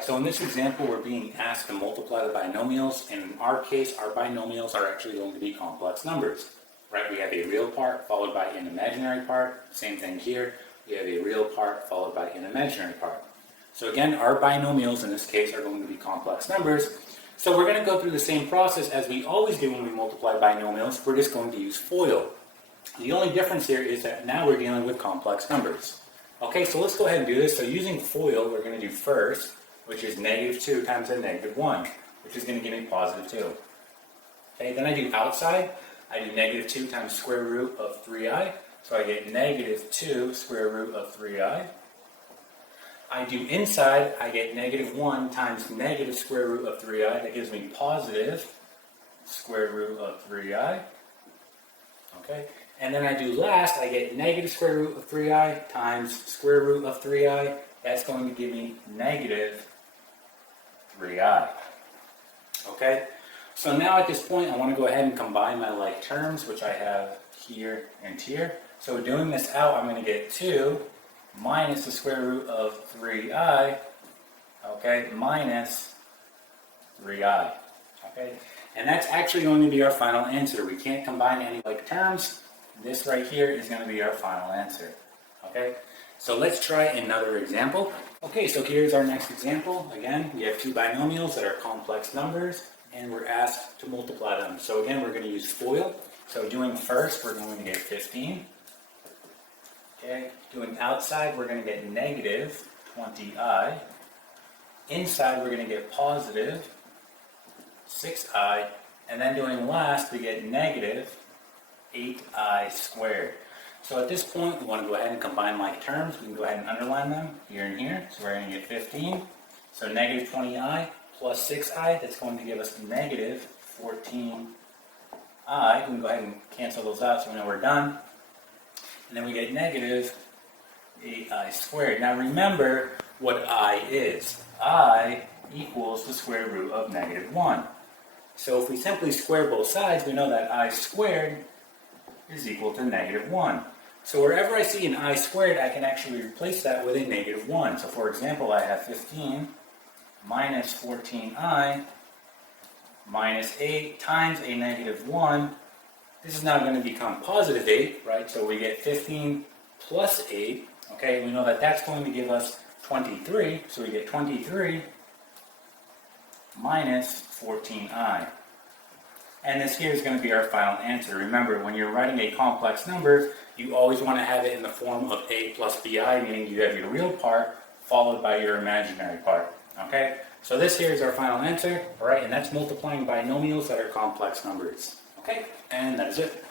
Alright, so in this example we're being asked to multiply the binomials, and in our case our binomials are actually going to be complex numbers. Right, we have a real part followed by an imaginary part. Same thing here, we have a real part followed by an imaginary part. So again, our binomials in this case are going to be complex numbers. So we're going to go through the same process as we always do when we multiply binomials. We're just going to use FOIL. The only difference here is that now we're dealing with complex numbers. Okay, so let's go ahead and do this. So using FOIL, we're going to do first, which is -2 times a -1, which is going to give me +2. Okay, then I do outside. I do -2 times square root of 3i, so I get -2 square root of 3i. I do inside, I get -1 times negative square root of 3i, that gives me positive square root of 3i. Okay, and then I do last, I get negative square root of 3i times square root of 3i, that's going to give me negative 3i. Okay, so now at this point I want to go ahead and combine my like terms, which I have here and here. So doing this out, I'm going to get 2 minus the square root of 3i, okay, minus 3i, okay, and that's actually going to be our final answer. We can't combine any like terms. This right here is going to be our final answer, okay. So let's try another example. Okay, so here's our next example. Again, we have two binomials that are complex numbers, and we're asked to multiply them. So again, we're going to use FOIL. So doing first, we're going to get 15. Okay, doing outside, we're going to get negative 20i. Inside, we're going to get positive 6i. And then doing last, we get negative 8i squared. So at this point, we want to go ahead and combine like terms. We can go ahead and underline them here and here. So we're going to get 15. So negative 20i plus 6i, that's going to give us negative 14i. We can go ahead and cancel those out so we know we're done. And then we get negative 8i squared. Now remember what I is. I equals the square root of -1. So if we simply square both sides, we know that I squared is equal to -1. So wherever I see an I squared, I can actually replace that with a -1. So for example, I have 15 minus 14i minus 8 times a -1. This is now going to become positive 8, right? So we get 15 plus 8, okay? We know that that's going to give us 23, so we get 23 minus 14i. And this here is going to be our final answer. Remember, when you're writing a complex number, you always want to have it in the form of a plus bi, meaning you have your real part followed by your imaginary part, okay? So this here is our final answer, all right? And that's multiplying binomials that are complex numbers. Okay, and that is it.